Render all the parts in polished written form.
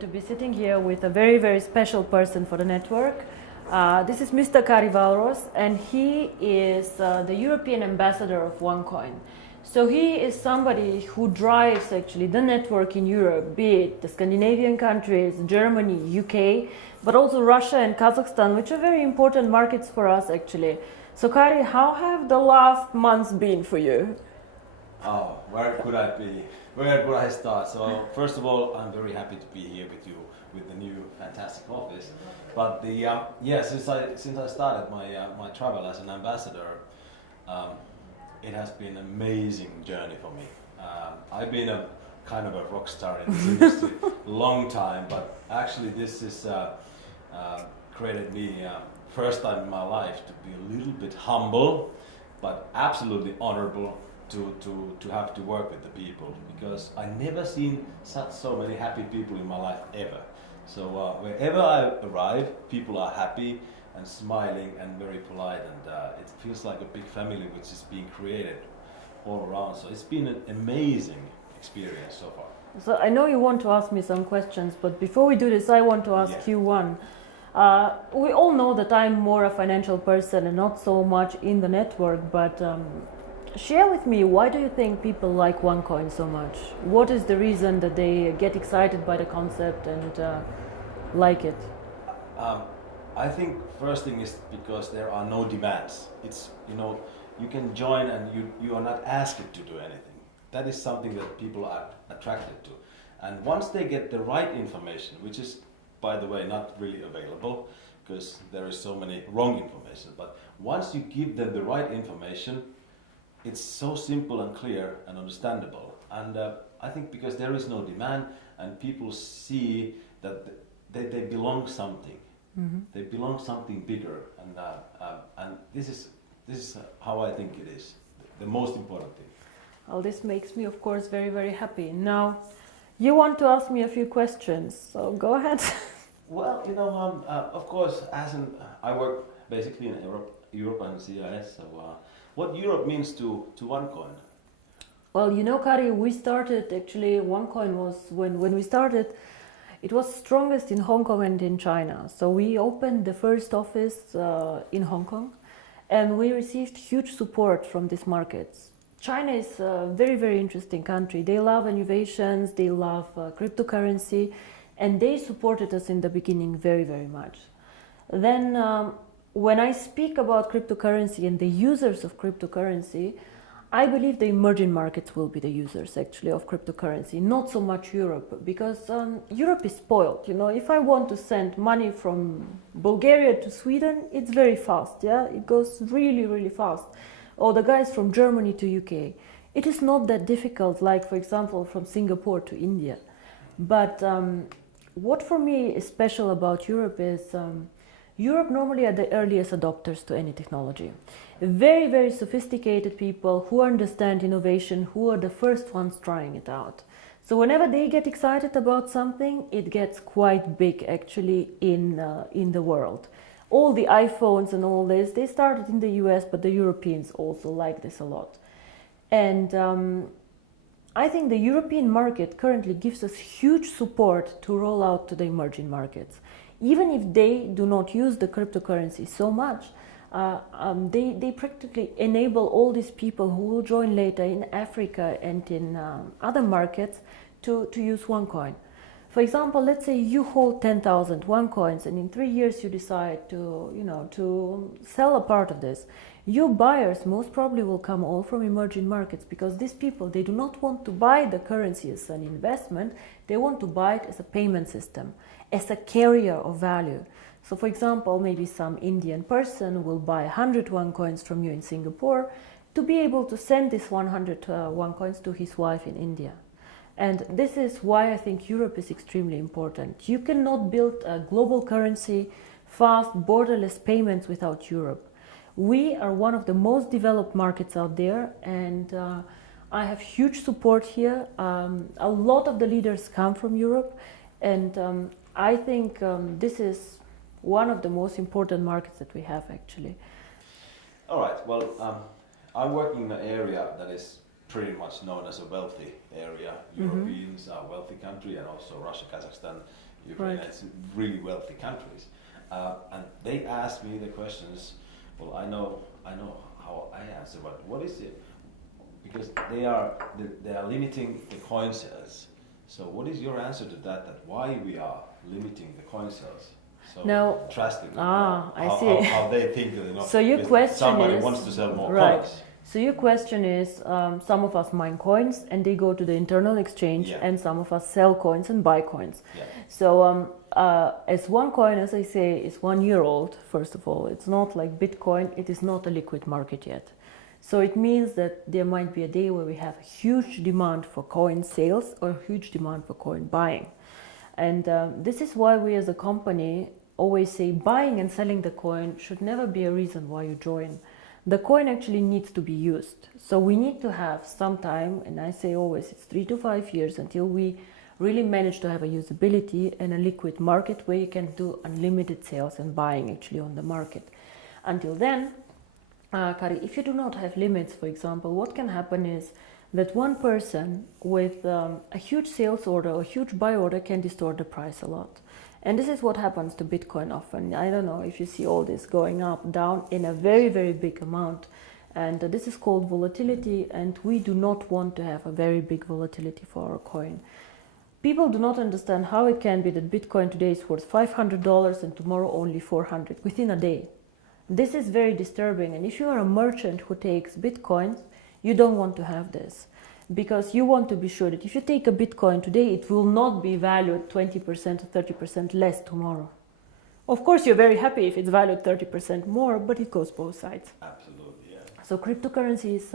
to be sitting here with a very, very special person for the network. This is Mr. Kari Valros, and he is the European ambassador of OneCoin. So he is somebody who drives actually the network in Europe, be it the Scandinavian countries, Germany, UK, but also Russia and Kazakhstan, which are very important markets for us actually. So Kari, how have the last months been for you? Oh, where could I be? Where could I start? So first of all, I'm very happy to be here with you with the new fantastic office. But since I started my travel as an ambassador, it has been an amazing journey for me. I've been a kind of a rock star in this industry long time, but actually this is created me first time in my life to be a little bit humble, but absolutely honorable to have to work with the people, because I never seen so many happy people in my life ever. So wherever I arrive, people are happy and smiling and very polite, and it feels like a big family which is being created all around. So it's been an amazing experience so far. So I know you want to ask me some questions, but before we do this, I want to ask you one. We all know that I'm more a financial person and not so much in the network, but share with me, why do you think people like OneCoin so much? What is the reason that they get excited by the concept and like it? I think first thing is because there are no demands. It's, you can join and you are not asked to do anything. That is something that people are attracted to. And once they get the right information, which is, by the way, not really available because there is so many wrong information, but once you give them the right information, it's so simple and clear and understandable. And I think because there is no demand and people see that they belong something. Mm-hmm. They belong something bigger, and this is how I think it is the most important thing. Well, this makes me, of course, very, very happy. Now, you want to ask me a few questions, so go ahead. Well, of course, I work basically in Europe and CIS. So, what Europe means to OneCoin? Well, Kari, we started actually. OneCoin was when we started. It was strongest in Hong Kong and in China. So we opened the first office in Hong Kong, and we received huge support from these markets. China is a very, very interesting country. They love innovations, they love cryptocurrency, and they supported us in the beginning very, very much. Then when I speak about cryptocurrency and the users of cryptocurrency, I believe the emerging markets will be the users actually of cryptocurrency, not so much Europe, because Europe is spoiled. If I want to send money from Bulgaria to Sweden, it's very fast, it goes really, really fast. Or the guys from Germany to UK. It is not that difficult, like for example from Singapore to India. But what for me is special about Europe is Europe normally are the earliest adopters to any technology. Very, very sophisticated people who understand innovation, who are the first ones trying it out. So whenever they get excited about something, it gets quite big actually in the world. All the iPhones and all this, they started in the US, but the Europeans also like this a lot. And I think the European market currently gives us huge support to roll out to the emerging markets. Even if they do not use the cryptocurrency so much, they practically enable all these people who will join later in Africa and in other markets to use OneCoin. For example, let's say you hold 10,000 OneCoins, and in 3 years you decide to sell a part of this. Your buyers most probably will come all from emerging markets, because these people, they do not want to buy the currency as an investment, they want to buy it as a payment system, as a carrier of value. So for example, maybe some Indian person will buy 100 OneCoins from you in Singapore to be able to send this 100 OneCoins to his wife in India. And this is why I think Europe is extremely important. You cannot build a global currency, fast, borderless payments without Europe. We are one of the most developed markets out there, and I have huge support here. A lot of the leaders come from Europe, and I think this is one of the most important markets that we have actually. All right, well, I'm working in an area that is pretty much known as a wealthy area. Europeans are a wealthy country, and also Russia, Kazakhstan Ukraine, Right. it's really wealthy countries. And they asked me the questions. Well, I know how I answer, but what is it? Because they are limiting the coin sales. So what is your answer to that? That why we are limiting the coin sales so Now, drastically? I see. How they think that, So your question somebody is, wants to sell more right. coins. So your question is, some of us mine coins and they go to the internal exchange, Yeah. and some of us sell coins and buy coins. Yeah. So as one coin, as I say, is 1 year old, first of all, it's not like Bitcoin, it is not a liquid market yet. So it means that there might be a day where we have a huge demand for coin sales or a huge demand for coin buying. And this is why we as a company always say buying and selling the coin should never be a reason why you join. The coin actually needs to be used. So we need to have some time, and I say always it's 3 to 5 years until we really manage to have a usability and a liquid market where you can do unlimited sales and buying actually on the market. Until then, Kari, if you do not have limits, for example, what can happen is that one person with a huge sales order or huge buy order can distort the price a lot. And this is what happens to Bitcoin often. I don't know if you see all this going up, down in a very, very big amount. And this is called volatility, and we do not want to have a very big volatility for our coin. People do not understand how it can be that Bitcoin today is worth $500 and tomorrow only 400 within a day. This is very disturbing, and if you are a merchant who takes Bitcoins, you don't want to have this, because you want to be sure that if you take a Bitcoin today, it will not be valued 20% or 30% less tomorrow. Of course, you're very happy if it's valued 30% more, but it goes both sides. Absolutely, yeah. So cryptocurrency is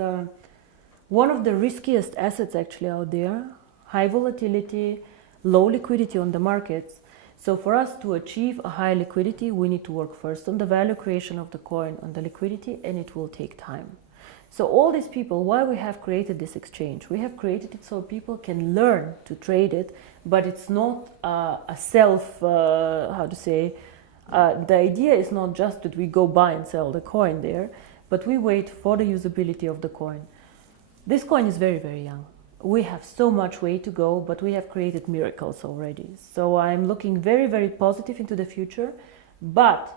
one of the riskiest assets actually out there. High volatility, low liquidity on the markets. So for us to achieve a high liquidity, we need to work first on the value creation of the coin, on the liquidity, and it will take time. So all these people, why we have created this exchange? We have created it so people can learn to trade it, but it's not a self, the idea is not just that we go buy and sell the coin there, but we wait for the usability of the coin. This coin is very, very young. We have so much way to go, but we have created miracles already. So I'm looking very, very positive into the future. But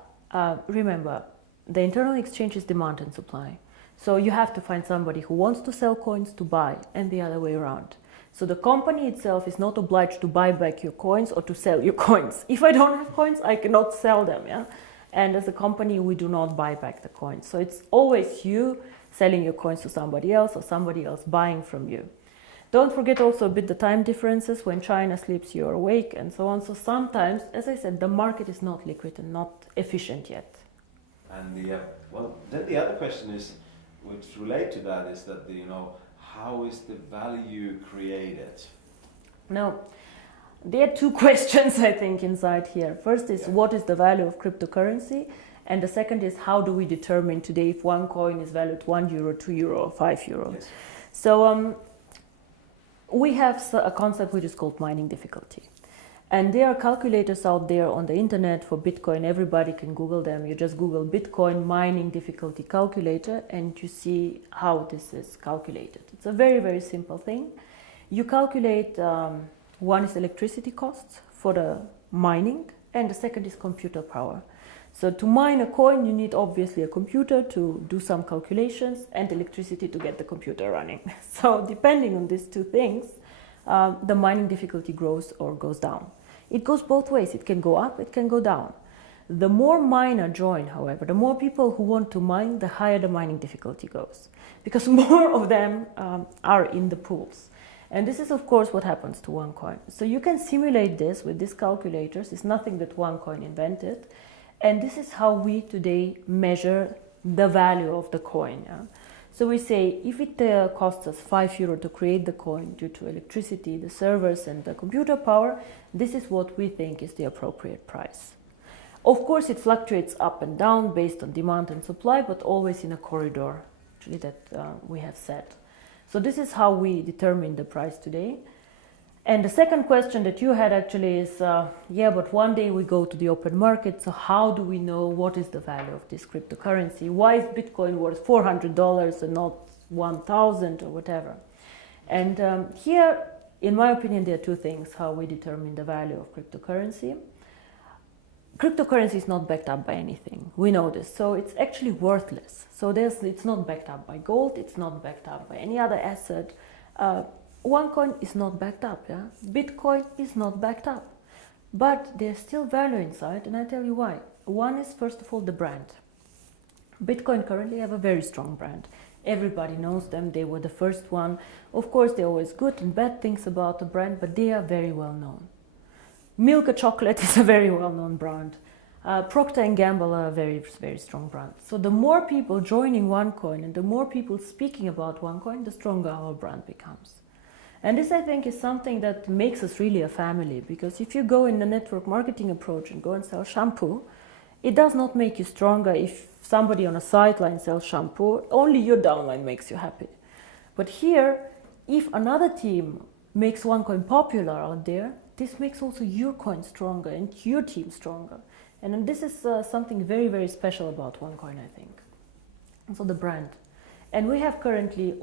remember, the internal exchange is demand and supply. So you have to find somebody who wants to sell coins to buy, and the other way around. So the company itself is not obliged to buy back your coins or to sell your coins. If I don't have coins, I cannot sell them. Yeah? And as a company, we do not buy back the coins. So it's always you selling your coins to somebody else or somebody else buying from you. Don't forget also a bit the time differences. When China sleeps, you're awake, and so on. So sometimes, as I said, the market is not liquid and not efficient yet. And then the other question is, which relate to that, is that how is the value created? Now, there are two questions I think inside here. First is what is the value of cryptocurrency, and the second is how do we determine today if one coin is valued €1, €2, or €5? Yes. So we have a concept which is called mining difficulty. And there are calculators out there on the internet for Bitcoin. Everybody can Google them. You just Google Bitcoin mining difficulty calculator and you see how this is calculated. It's a very, very simple thing. You calculate, one is electricity costs for the mining, and the second is computer power. So to mine a coin, you need obviously a computer to do some calculations and electricity to get the computer running. So depending on these two things, the mining difficulty grows or goes down. It goes both ways. It can go up, it can go down. The more miner join, however, the more people who want to mine, the higher the mining difficulty goes, because more of them are in the pools. And this is, of course, what happens to one coin. So you can simulate this with these calculators. It's nothing that one coin invented. And this is how we today measure the value of the coin. Yeah? So we say if it costs us €5 to create the coin due to electricity, the servers and the computer power, this is what we think is the appropriate price. Of course, it fluctuates up and down based on demand and supply, but always in a corridor actually that we have set. So this is how we determine the price today. And the second question that you had actually is, but one day we go to the open market, so how do we know what is the value of this cryptocurrency? Why is Bitcoin worth $400 and not 1,000 or whatever? And here in my opinion, there are two things how we determine the value of cryptocurrency. Cryptocurrency is not backed up by anything. We know this. So it's actually worthless. So it's not backed up by gold. It's not backed up by any other asset. OneCoin is not backed up. Yeah? Bitcoin is not backed up. But there's still value inside, and I tell you why. One is, first of all, the brand. Bitcoin currently have a very strong brand. Everybody knows them. They were the first one. Of course, there are always good and bad things about the brand, but they are very well known. Milka Chocolate is a very well-known brand. Procter & Gamble are a very, very strong brand. So the more people joining OneCoin and the more people speaking about OneCoin, the stronger our brand becomes. And this, I think, is something that makes us really a family, because if you go in the network marketing approach and go and sell shampoo, it does not make you stronger if somebody on a sideline sells shampoo. Only your downline makes you happy. But here, if another team makes OneCoin popular out there, this makes also your coin stronger and your team stronger. And this is something very, very special about OneCoin, I think. And so the brand. And we have currently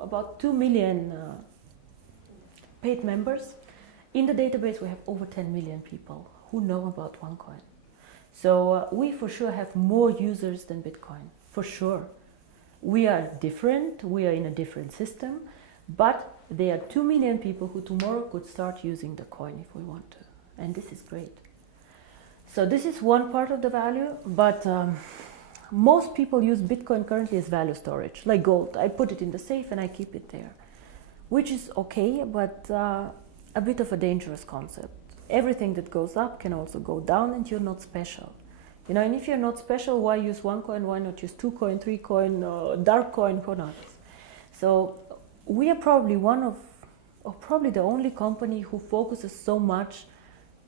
about 2 million paid members. In the database, we have over 10 million people who know about OneCoin. So we for sure have more users than Bitcoin, for sure. We are different, we are in a different system, but there are 2 million people who tomorrow could start using the coin if we want to. And this is great. So this is one part of the value, but most people use Bitcoin currently as value storage, like gold. I put it in the safe and I keep it there, which is okay, but a bit of a dangerous concept. Everything that goes up can also go down, and you're not special. You know, and if you're not special, why use OneCoin? Why not use 2Coin, 3Coin, dark coin, who knows? So we are probably one of, or probably the only company who focuses so much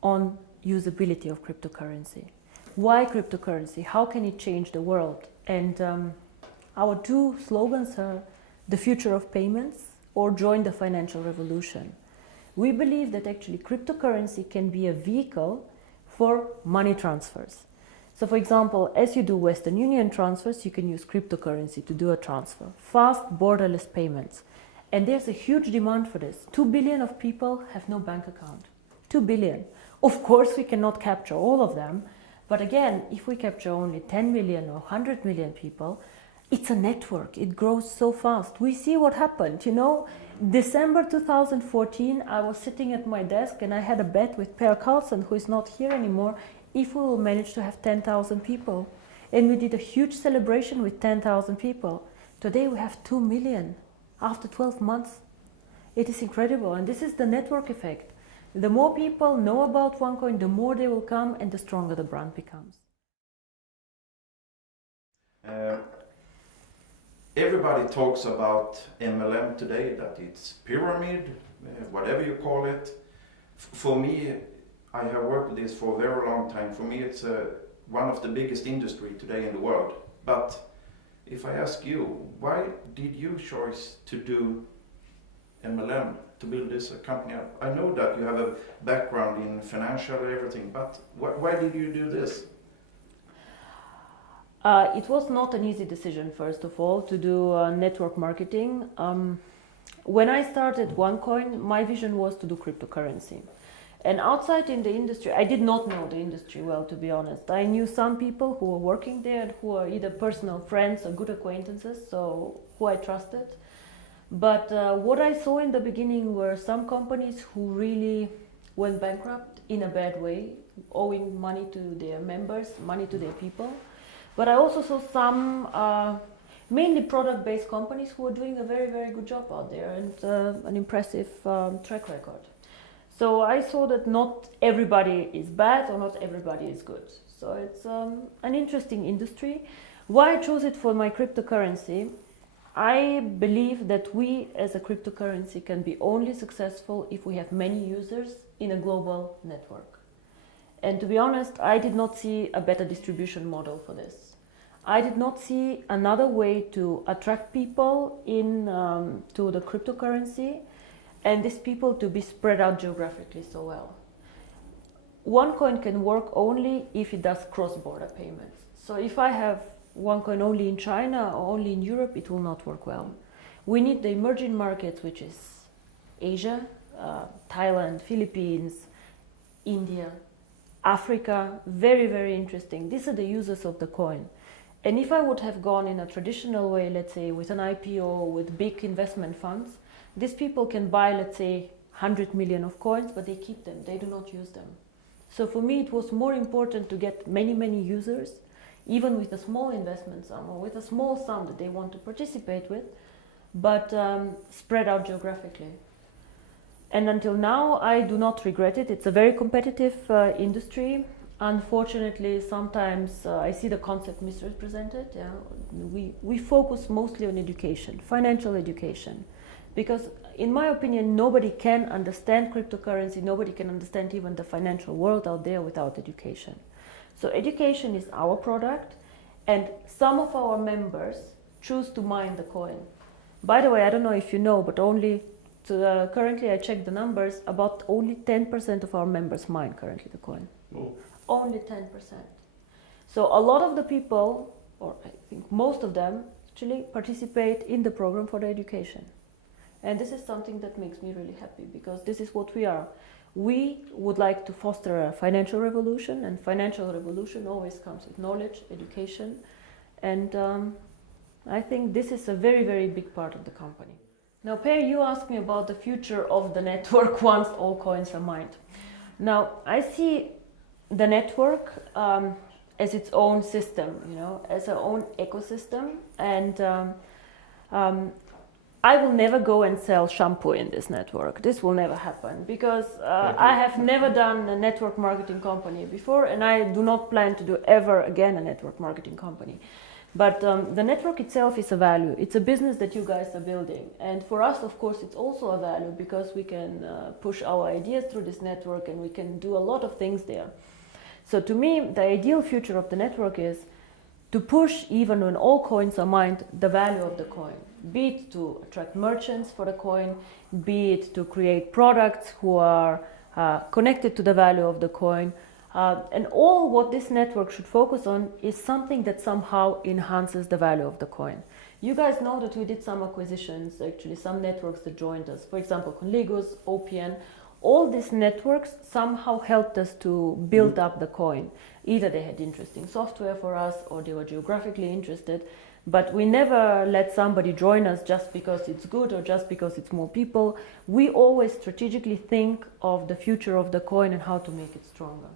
on usability of cryptocurrency. Why cryptocurrency? How can it change the world? And our two slogans are the future of payments or join the financial revolution. We believe that actually cryptocurrency can be a vehicle for money transfers. So for example, as you do Western Union transfers, you can use cryptocurrency to do a transfer. Fast, borderless payments. And there's a huge demand for this. 2 billion of people have no bank account. 2 billion. Of course, we cannot capture all of them. But again, if we capture only 10 million or 100 million people, it's a network. It grows so fast. We see what happened. You know, December 2014, I was sitting at my desk and I had a bet with Per Carlson, who is not here anymore, if we will manage to have 10,000 people. And we did a huge celebration with 10,000 people. Today we have 2 million after 12 months. It is incredible. And this is the network effect. The more people know about OneCoin, the more they will come and the stronger the brand becomes. Everybody talks about MLM today, that it's pyramid, whatever you call it. For me, I have worked with this for a very long time. For me, it's one of the biggest industry today in the world. But if I ask you, why did you choose to do MLM, to build this company up? I know that you have a background in financial and everything, but why did you do this? It was not an easy decision, first of all, to do network marketing. When I started OneCoin, my vision was to do cryptocurrency. And outside in the industry, I did not know the industry well, to be honest. I knew some people who were working there and who are either personal friends or good acquaintances, so who I trusted. But what I saw in the beginning were some companies who really went bankrupt in a bad way, owing money to their members, money to their people. But I also saw some mainly product-based companies who were doing a very, very good job out there and an impressive track record. So I saw that not everybody is bad or not everybody is good. So it's an interesting industry. Why I chose it for my cryptocurrency? I believe that we as a cryptocurrency can be only successful if we have many users in a global network. And to be honest, I did not see a better distribution model for this. I did not see another way to attract people in to the cryptocurrency and these people to be spread out geographically so well. OneCoin can work only if it does cross-border payments. So if I have OneCoin only in China or only in Europe, it will not work well. We need the emerging markets, which is Asia, Thailand, Philippines, India, Africa, very, very interesting. These are the users of the coin. And if I would have gone in a traditional way, let's say with an IPO, with big investment funds, these people can buy, let's say, 100 million of coins, but they keep them, they do not use them. So for me, it was more important to get many, many users, even with a small investment sum or with a small sum that they want to participate with, but spread out geographically. And until now, I do not regret it. It's a very competitive industry. Unfortunately, sometimes I see the concept misrepresented. Yeah? We focus mostly on education, financial education, because in my opinion, nobody can understand cryptocurrency, nobody can understand even the financial world out there without education. So education is our product, and some of our members choose to mine the coin. By the way, I don't know if you know, but currently I checked the numbers, about only 10% of our members mine currently the coin. Oh. Only 10%. So a lot of the people, or I think most of them, actually participate in the program for the education. And this is something that makes me really happy, because this is what we are. We would like to foster a financial revolution, and financial revolution always comes with knowledge, education, and I think this is a very, very big part of the company. Now, Per, you asked me about the future of the network once all coins are mined. Now, I see the network as its own system, as our own ecosystem, and I will never go and sell shampoo in this network. This will never happen, because I have never done a network marketing company before, and I do not plan to do ever again a network marketing company. But the network itself is a value. It's a business that you guys are building. And for us, of course, it's also a value, because we can push our ideas through this network, and we can do a lot of things there. So to me, the ideal future of the network is to push, even when all coins are mined, the value of the coin. Be it to attract merchants for the coin, be it to create products who are connected to the value of the coin. And all what this network should focus on is something that somehow enhances the value of the coin. You guys know that we did some acquisitions, actually some networks that joined us. For example, Conligus, OPN. All these networks somehow helped us to build up the coin. Either they had interesting software for us, or they were geographically interested. But we never let somebody join us just because it's good or just because it's more people. We always strategically think of the future of the coin and how to make it stronger.